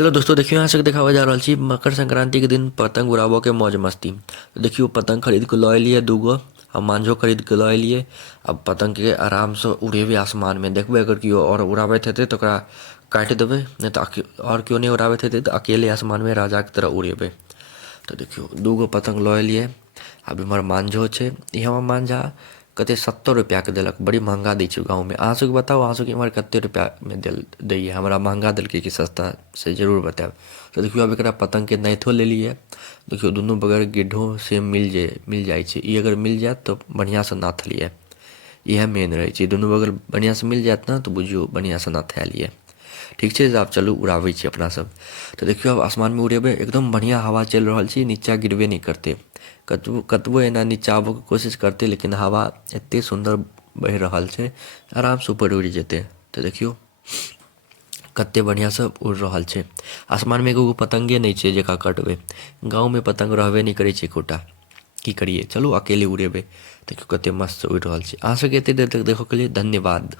Hello दोस्तों, देखियो यहाँ से देखावे जा रहल छी मकर संक्रांति के दिन पतंग उड़ाबो के मौज मस्ती। तो देखियो पतंग खरीद के लए लिए दूगो, अब मांझो खरीद के लए लिए। अब पतंग के आराम से उड़ेबे आसमान में, देखबे अगर कियो और उड़ाबैत हेतै तो ओकरा काटि देबै, नहीं तो और कियो नहीं उड़ाबैत हेतै तो अकेले आसमान में राजा के तरह उड़ेबै। तो देखियो दूगो पतंग लए लिए। अब इमहर मांझो छै, ई हमर मांझा कते 70 रुपया के देलक, बड़ी महंगा दै छै गाँव में। अहाँ सबके बताउ, अहाँ सबके इमहर कते रुपया में दैए? हमरा महंगा देलकै कि सस्ता, से जरूर बताएब। तो देखियो अब एकरा पतंग के नाइथो लेलिए। देखियो दुनू बगल गिद्धो सेम मिल जाइ छै। ई अगर मिल जायत तो बढ़िया से नाथ लिए, इएह मेन रहै छै। दुनू बगल बढ़िया से मिल जायत ना तो बुझियो बढ़िया से नाथा लिए। ठीक छै, आब चलू उड़ाबै छी अपना सब। तो देखियो अब आसमान में उड़ेबै, एकदम बढ़िया हवा चलि रहल छै, नीचा गिरबे नहीं करतै। कतबो एना नीचा आबैके कोशिश करतै लेकिन हवा एते सुंदर बहि रहल छै, आराम से ऊपर उड़ि जेतै। तो देखियो कते बढ़िया से उड़ रहल छै। आसमान में एगो पतंगे नहीं छै जेकरा कटबै। गाँव में पतंग रहबे नहीं करै छै एकोटा, की करिए। चलू अकेले उड़ेबै। देखियो कते मस्त से उड़ि रहल छै। अहाँ सबके एते देर तक देखो के लिए धन्यवाद।